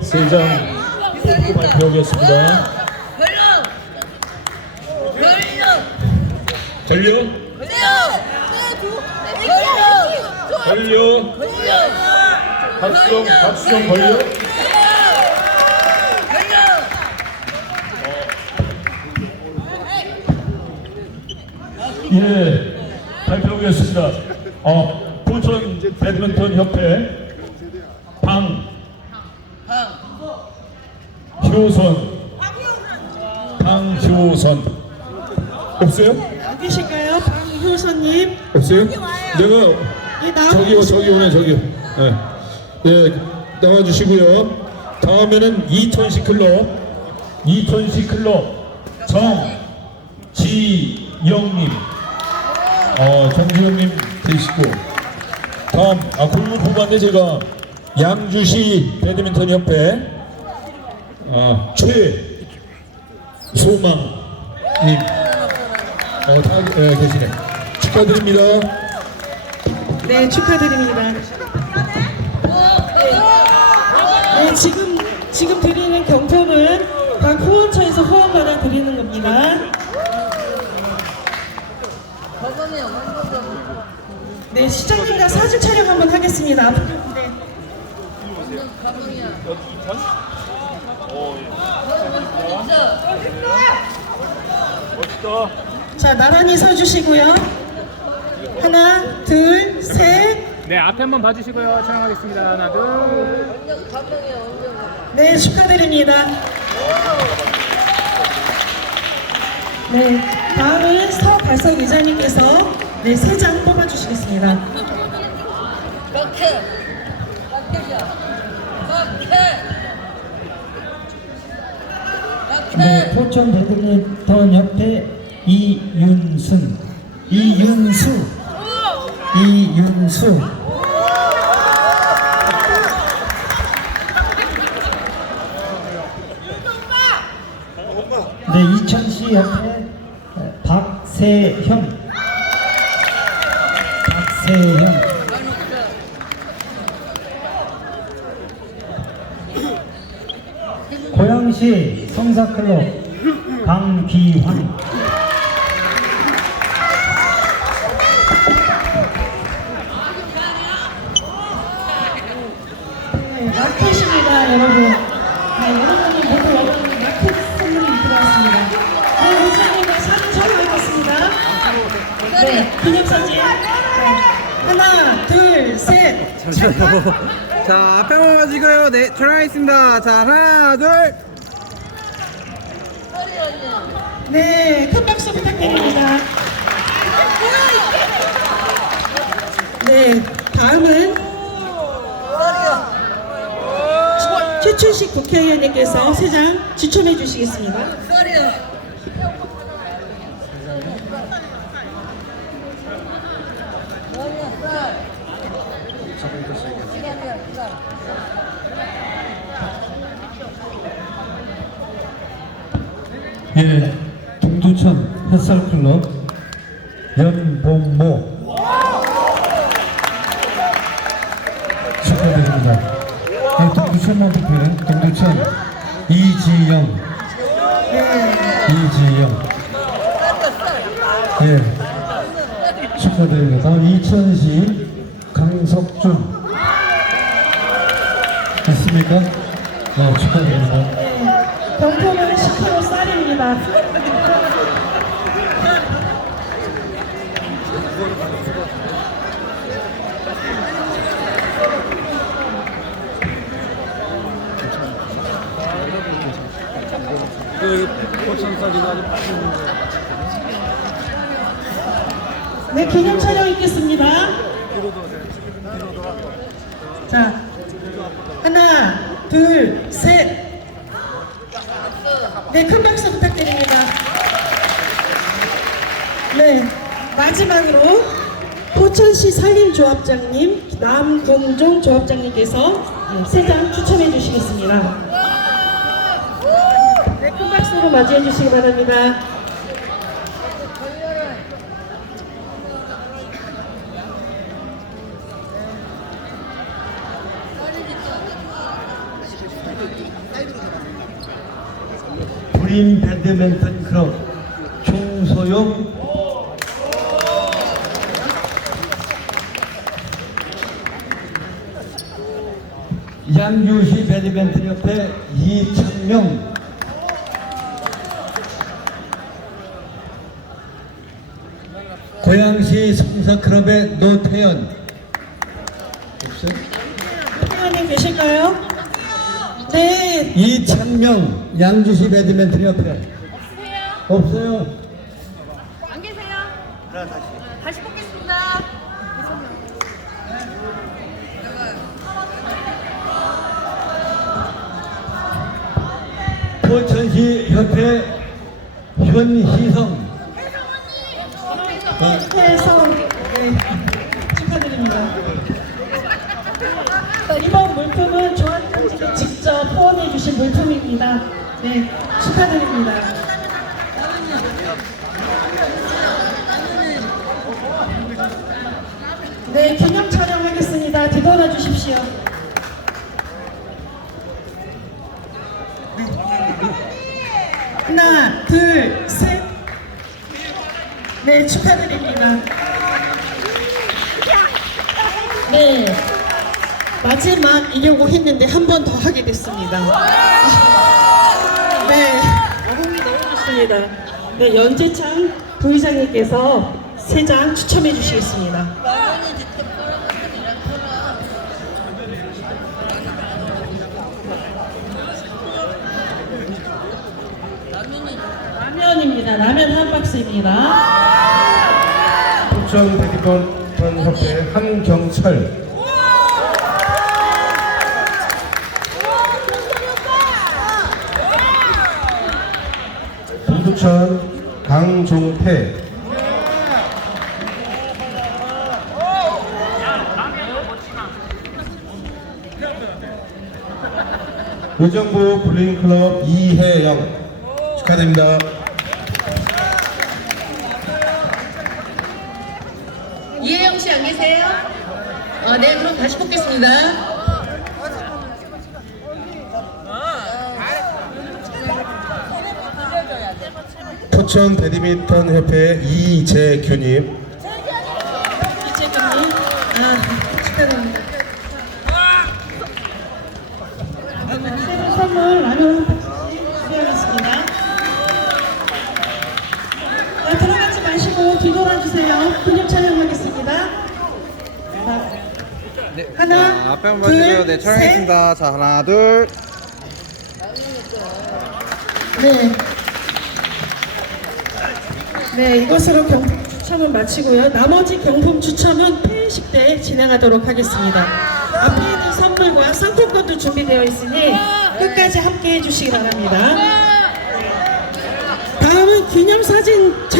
세장 발표하겠습니다. 걸려! 걸려! 박수영, 박수영. 걸려! 예, 발표하겠습니다. 어, 부천 배드민턴 협회 방 효선 방효선 없어요? 안 계실까요? 방효선님. 없어요? 내가 예, 나와 저기요 저기 오네 저기요. 네. 네 나와주시고요. 다음에는 이천시 클럽 이천시 클럽 정지영님 어 정지영님 되시고 다음 아 골프 뽑았네 제가 양주시 배드민턴 협회 아 최소망님 어 다 예, 계시네 축하드립니다. 네, 축하드립니다. 네, 지금 지금 드리는 경품은 각 후원처에서 후원받아 드리는 겁니다. 네, 시장님이랑 사진 촬영 한번 하겠습니다. 네. 자, 나란히 서주시고요. 하나, 둘, 셋. 네, 앞에 한번 봐주시고요. 촬영하겠습니다. 하나, 둘. 네, 축하드립니다. 네, 다음은 서발석 의장님께서 네, 세 장 뽑아주시겠습니다. 박해! 박해야! 박해! 네, 박해! 포천 배드민턴 협회 이윤순, 이윤수, 이윤수. 네, 이천시 협회 박세현, 박세현. 고양시 성사클럽 강기환 네, 마켓입니다, 여러분. 네, 여러분이 모두 여러분 마켓 선물이 들어왔습니다. 네, 사진. 네, 기념사진. 네, 하나, 둘, 셋. 자, 앞에만 가지고요. 네, 촬영하겠습니다. 자, 하나, 둘. 네, 큰 박수 부탁드립니다. 네, 다음은 최춘식 국회의원님께서 세 장 추첨해 주시겠습니다. 소리야! 예, 동두천 햇살클럽 연봉모 축하드립니다. 예, 동두천만 대표는 동두천 이지영 이지영 예 축하드립니다. 다음 이천시 강석준 있습니까? 네 축하드립니다. 네, 경품은 10kg 쌀입니다. 네, 기념 촬영 있겠습니다. 자, 하나, 둘, 셋. 네, 큰 박수 부탁드립니다. 네, 마지막으로 포천시 산림조합장님, 남궁종 조합장님께서 세 장 추첨해 주시겠습니다. 네, 큰 박수로 맞이해 주시기 바랍니다. 불임 배드민턴 클럽 총소용 양주시 배드민턴 협회 이창명 고양시 성서클럽의 노태연 없어요? 회원님 계실까요? 네, 이창명 양주시 배드민턴 협회 없어요. 안 계세요? 다시 뽑겠습니다. 포천시 협회 현희성 해서 네, 축하드립니다. 이번 물품은 조합장님이 직접 후원해 주신 물품입니다. 네, 축하드립니다. 네, 기념 촬영하겠습니다. 뒤돌아 주십시오. 하나, 둘, 셋. 네, 축하드립니다. 네. 마지막 이려고 했는데 한 번 더 하게 됐습니다. 아, 네. 어흥이 너무 좋습니다. 네, 연재창 부의장님께서 세 장 추첨해 주시겠습니다. 라면입니다. 라면 한 박스입니다. 배드민턴 협회 한경철 동두천 강종태 의정부 블링클럽 이혜영 축하드립니다. 이혜영 씨 안 계세요? 어, 네, 그럼 다시 뽑겠습니다. 포천 배드민턴 협회 이재규님 이재근님, 아, 축하드립니다. 새로 선물 라면 한 박스씩 수여하겠습니다. 아, 들어가지 마시고 뒤돌아주세요. 근육 촬영하겠습니다. 자, 네. 하나, 자, 앞에 한번 봐주세요. 네, 둘, 촬영했습니다. 자, 하나, 둘. 네. 네, 이것으로 경품 추첨은 마치고요. 나머지 경품 추첨은 폐회식 때 진행하도록 하겠습니다. 앞에 있는 선물과 상품권도 준비되어 있으니 끝까지 함께 해주시기 바랍니다. 다음은 기념사진 촬영.